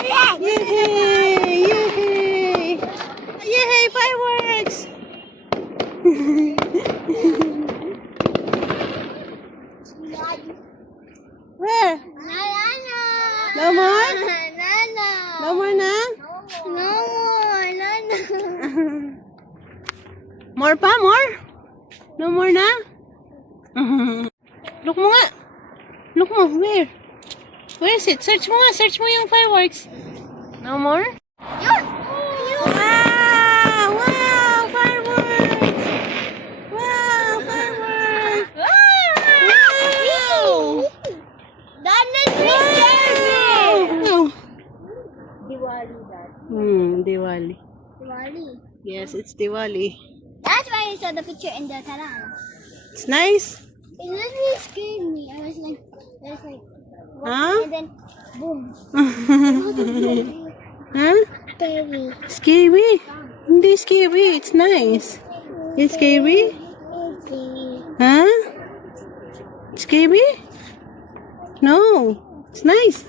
Yay! Yay! Yay! Fireworks! Where? No more? No more na? More pa? More? No more na? Look mo nga. Look mo. Where? Where is it? Search mo nga. Search mo yung fireworks. No more? Wow! Wow! Fireworks! Wow! Fireworks! Wow! Wow! Diwali. Yes, it's Diwali. That's why I saw the picture in the canal. It's nice. It literally scared me. I was like, Huh? and then boom. Huh? Scary. Scary? Hindi scary. It's nice. It's scary? Huh? It's scary? No. It's nice.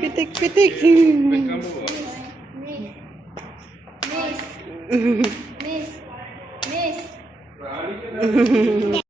Pitik, pitik. Miss.